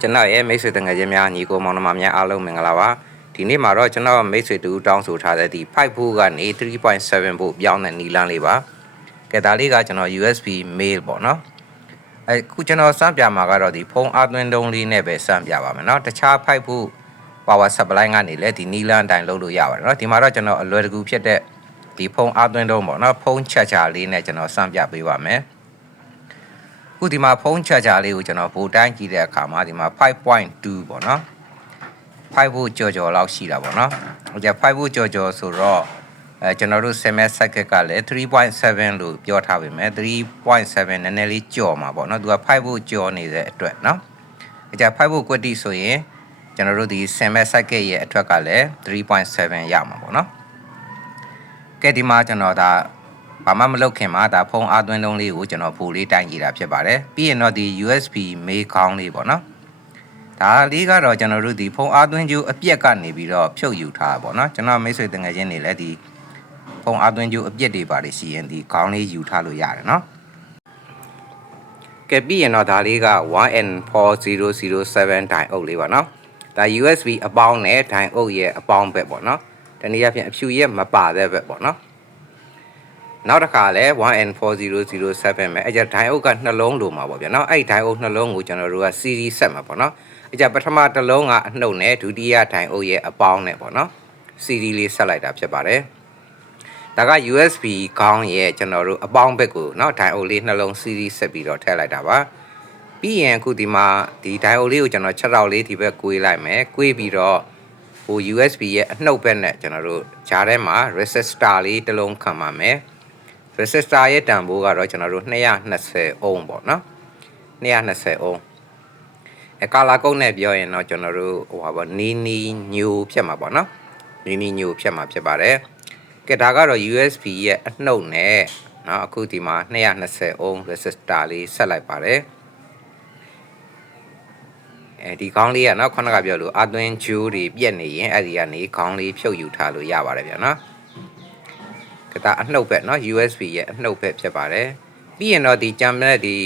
ကျွန်တော်ရဲ့မိတ်ဆွေတငယ်ချင်းများညီကိုမောင်နှမများအားလုံးမင်္ဂလာပါဒီနေ့မှာတော့ကျွန်တော်မိတ်ဆွေတူတောင်းဆိုထားတဲ့ဒီ5volt ကနေ 3.7 volt ပြောင်းတဲ့နီလန်းလေးပါကဲဒါလေးကကျွန်တော် USB mail ပေါ့နော်အခုကျွန်တော်စမ်းပြမှာကတော့ဒီဖုန်းအသွင်းတုံးလေးနဲ့ပဲစမ်းပြပါမယ်เนาะတခြား5 volt power supply ကနေလည်းဒီနီလန်းအတိုင်းလုပ်လို့ရပါတယ်เนาะဒီမှာတော့ကျွန်တော်အလွယ်တကူဖြစ်တဲ့ဒီဖုန်းအသွင်းတုံးပေါ့เนาะဖုန်းချက်ချာလေးနဲ့ကျွန်တော်စမ်းပြပေးပါမယ်ခုဒီမှာဖုန်းချာချာလေးကိုကျွန်တော်ဗိုလ်တိုင်းကြည့်တဲ့အခါမှာဒီမှာ 5.2 ပေါ့နော်5 volt ကျော်ကျော်လောက်ရှိတာပေါ့နော်။ဒါ5 volt ကျော်ကျော်ဆိုတော့ကျွန်တော်တို့ SMS circuit ကလည်း 3.7 လို့ပြောထားပေမဲ့ 3.7 နည်းနည်းလေးကျော်မှာပေါ့နော်။သူက5 volt ကျော်နေတဲ့အတွက်နော်။ဒါ5 volt ကွက်တိဆိုရင်ကျွန်တော်တို့ဒီ SMS circuit ရဲ့အထွက်ကလည်း 3.7 ရမှာပေါ့နော်။ကဲဒီမှာကျွန်တော်ဒါဘာမှမလုပ်ခင်မှာဒါဖုန်းအသွင်းတုံးလေးကိုကျွန်တော်ပို့လေးတိုင်းကြည့်တာဖြစ်ပါတယ်ပြီးရင်တော့ဒီ USB မေးခေါင်းလေးပေါ့နော်ဒါလေးကတော့ကျွန်တော်တို့ဒီဖုန်းအသွင်းကျိုးအပြက်ကနေပြီးတော့ဖြုတ်ယူထားပါပေါ့နော်ကျွန်တော်မိတ်ဆွေတငယ်ချင်းတွေလည်းဒီဖုန်းအသွင်းကျိုးအပြက်တွေပါလိရှိရင်ဒီခေါင်းလေးယူထားလို့ရတယ်နော်ကဲပြီးရင်တော့ဒါလေးက 1N4007 တိုင်အုပ်လေးပါနော်ဒါ USB အပေါင်းနဲ့တိုင်အုပ်ရဲ့အပေါင်းဘက်ပေါ့နော်တနည်းအားဖြင့်အဖြူရဲ့မပါတဲ့ဘက်ပေါ့နော်နောက်တစ်ခါလဲ 1N4007 ပဲအဲ့ကြဒိုင်အုပ်ကနှလုံးလိုမှာပေါ့ဗျာနော်အဲ့ဒိုင်အုပ်နှလုံးကိုကျွန်တော်တို့က series ဆက်မှာပေါ့နော်အဲ့ကြပထမတစ်လုံးကအနှုတ်နဲ့ဒုတိယဒိုင်အုပ်ရဲ့အပေါင်းနဲ့ပေါ့နော် series လေးဆက်လိုက်တာဖြစ်ပါတယ်ဒါက USB ခေါင်းရဲ့ကျွန်တော်တို့အပေါင်းဘက်ကိုเนาะဒိုင်အုပ်လေးနှလုံး series ဆက်ပြီးတော့ထည့်လိုက်တာပါပြီးရင်အခုဒီမှာဒီဒိုင်အုပ်လေးကိုကျွန်တော်6တောက်လေးဒီဘက်ကွေးလိုက်မယ်ကွေးပြီးတော့ဟို USB ရဲ့အနှုတ်ဘက်နဲ့ကျွန်တော်တို့ဂျားထဲမှာ resistor လေးတစ်လုံးခံပါမယ်resistor ရဲ့တန်ဖိုးကတော့ကျွန်တော်တို့220 ohm ပေါ့နော်220 ohm ကာလာကုတ်နဲ့ပြောရင်တော့ကျွန်တော်တို့ဟိုပါနီနီညိုဖြစ်မှာပေါ့နော်နီနီညိုဖြစ်မှာဖြစ်ပါတယ်ကဲဒါကတော့ USB ရဲ့အနှုတ်နဲ့เนาะအခုဒီမှာ220 ohm resistor လေးဆက်လိုက်ပါတယ်ဒီခေါင်းလေးကเนาะခုနကပြောလို့အသွင်းဂျိုးတွေပြက်နေရင်အဲ့ဒီကနေခေါင်းလေးဖြုတ်ယူထားလို့ရပါတယ်ဗျာနော်ကဒါအနှုတ်ဘက်เนาะ USB ရဲ့အနှုတ်ဘက်ဖြစ်ပါတယ်ပြီးရင်တော့ဒီကြံတဲ့ဒီ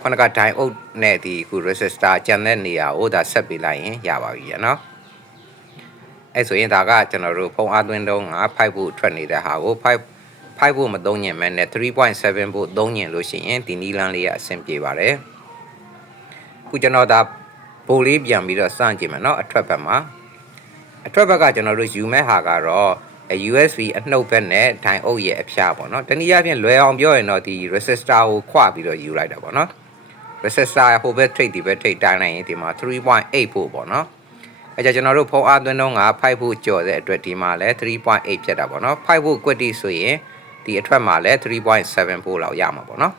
ခုနကဒိုင်အုပ်နဲ့ဒီခု resistor ကြံတဲ့နေရာကိုဒါဆက်ပေးလိုက်ရင်ရပါပြီเนาะအဲ့ဆိုရင်ဒါကကျွန်တော်တို့ဖုန်းအသွင်းတုံးက5 volt ထွက်နေတဲ့ဟာကို5 volt မသုံးညင်မဲ့နဲ့ 3.7 volt သုံးညင်လို့ရှိရင်ဒီနီလန်းလေးကအဆင်ပြေပါတယ်ခုကျွန်တော်ဒါဘိုးလေးပြန်ပြီးတော့စမ်းကြည့်မယ်เนาะအထွက်ဘက်မှာအထွက်ဘက်ကကျွန်တော်တို့ယူမဲ့ဟာကတော့USB အနှုတ်ဘက်နဲ့ဒိုင်အုပ်ရဲ့အဖျားပေါ့နော်တနည်းအားဖြင့်လွယ်အောင်ပြောရင်တော့ဒီ resistor ကိုခွပြီးတော့ယူလိုက်တာပေါ့နော် resistor ဟိုဘက်ထိပ်ဒီဘက်ထိပ်တိုင်းလိုက်ရင်ဒီမှာ 3.8 volt ပေါ့နော်အဲကြကျွန်တော်တို့ဖုန်းအသွင်းတုံးက5 volt ကျော်တဲ့အတွက်ဒီမှာလည်း 3.8 ဖြစ်တာပေါ့နော်5 volt ကွက်တိဆိုရင်ဒီအထွက်မှာလည်း 3.7 volt လောက်ရမှာပေါ့နော်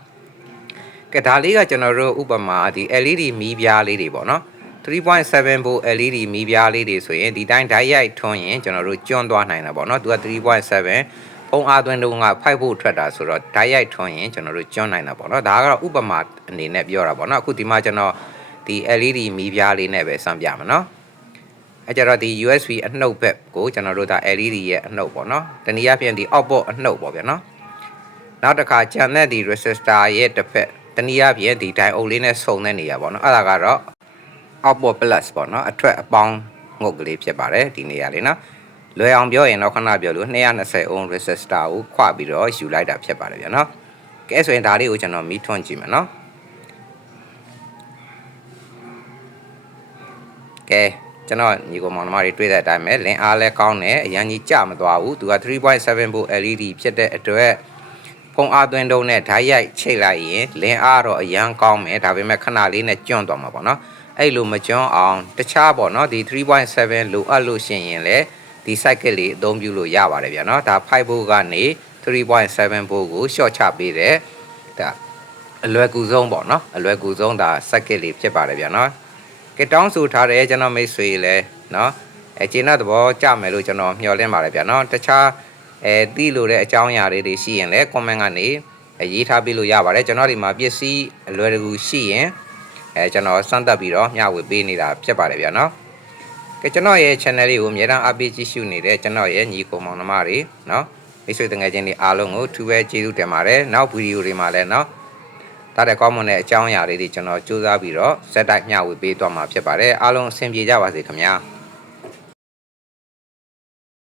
ကဲဒါလေးကကျွန်တော်တို့ဥပမာဒီ LED မီးပြားလေးတွေပေါ့နော်3.7 volt LED မီးပြားလေးတွေဆိုရင်ဒီတိုင်းဓာတ်ရိုက်ထွန်းရင်ကျွန်တော်တို့ကျွန်းသွားနိုင်တာပေါ့နော်သူက 3.7 ဖုန်းအားသွင်းတုံးက5 volt ထွက်တာဆိုတော့ဓာတ်ရိုက်ထွန်းရင်ကျွန်တော်တို့ကျွန်းနိုင်တာပေါ့နော်ဒါကတော့ဥပမာအနေနဲ့ပြောတာပေါ့နော်အခုဒီမှာကျွန်တော်ဒီ LED မီးပြားလေးနဲ့ပဲစမ်းပြမယ်နော်အဲကြတော့ဒီ USB အနှုတ်ဘက်ကိုကျွန်တော်တို့ဒါ LED ရဲ့အနှုတ်ပေါ့နော်တနည်းအားဖြင့်ဒီ output အနှုတ်ပေါ့ဗျာနော်နောက်တစ်ခါကျန်တဲ့ဒီ resistor ရဲ့တစ်ဖက်တနည်းအားဖြင့်ဒီဒိုင်အုပ်လေးနဲ့စုံတဲ့နေရာပေါ့နော်အဲ့ဒါကတော့ output plus ပေါ့နော်အထွက်အပေါင်းငုတ်ကလေးဖြစ်ပါတယ်ဒီနေရာလေးနော်လွယ်အောင်ပြောရင်တော့ခဏပြောလို့220 ohm resistor ကိုခွပြီးတော့ယူလိုက်တာဖြစ်ပါတယ်ဗျာနော်ကဲဆိုရင်ဒါလေးကိုကျွန်တော်မီးထွန်းကြည့်မယ်နော်ကဲကျွန်တော်ညီကောင်မောင်နှမတွေတွေ့တဲ့အတိုင်းပဲလင်းအားလဲကောင်းတယ်အရင်ကြီးကြမသွားဘူးသူက 3.7 volt LED ဖြစ်တဲ့အတွက်ဖုန်းအားသွင်းတုံးနဲ့ဓာတ်ရိုက်ချိတ်လိုက်ရင်လင်းအားတော့အရင်ကောင်းမယ်ဒါပေမဲ့ခဏလေးနဲ့ကျွန့်သွားမှာပေါ့နော်အဲ့လိုမကျွန်းအောင်တခြားပေါ့နော်ဒီ 3.7 လိုအပ်လို့ရှိရင်လည်းဒီ cycle လေးအသုံးပြုလို့ရပါတယ်ဗျာနော်ဒါ5 volt ကနေ 3.7 volt ကို short ချပေးတဲ့ဒါအလွယ်ကူဆုံးပေါ့နော်အလွယ်ကူဆုံးဒါ cycle လေးဖြစ်ပါတယ်ဗျာနော်ကဲတောင်းဆိုထားတယ်ကျွန်တော်မိတ်ဆွေလည်းနော်ကျေနပ်သဘောကြမယ်လို့ကျွန်တော်မျှော်လင့်ပါတယ်ဗျာနော်တခြားသိလို့တဲ့အကြောင်းအရာတွေရှိရင်လည်း comment ကနေရေးထားပေးလို့ရပါတယ်ကျွန်တော်ဒီမှာပစ္စည်းအလွယ်တကူရှိရင်ကျွန်တော်စမ်းသပ်ပြီးတော့မျှဝေပေးနေတာဖြစ်ပါတယ်ဗျာနော်ကဲကျွန်တော်ရဲ့ channel လေးကိုအများအားပေးကြည့်ရှုနေတဲ့ကျွန်တော်ရဲ့ညီကိုမောင်နှမတွေနော်မိတ်ဆွေတငယ်ချင်းတွေအားလုံးကိုထူးပဲကျေးဇူးတင်ပါတယ်နောက်ဗီဒီယိုတွေမှာလည်းနော် ဒါတဲ့ကောင်းမွန်တဲ့အကြောင်းအရာလေးတွေကျွန်တော်စူးစမ်းပြီးတော့ဇက်တိုက်မျှဝေပေးသွားမှာဖြစ်ပါတယ်အားလုံးအဆင်ပြေကြပါစေခင်ဗျာ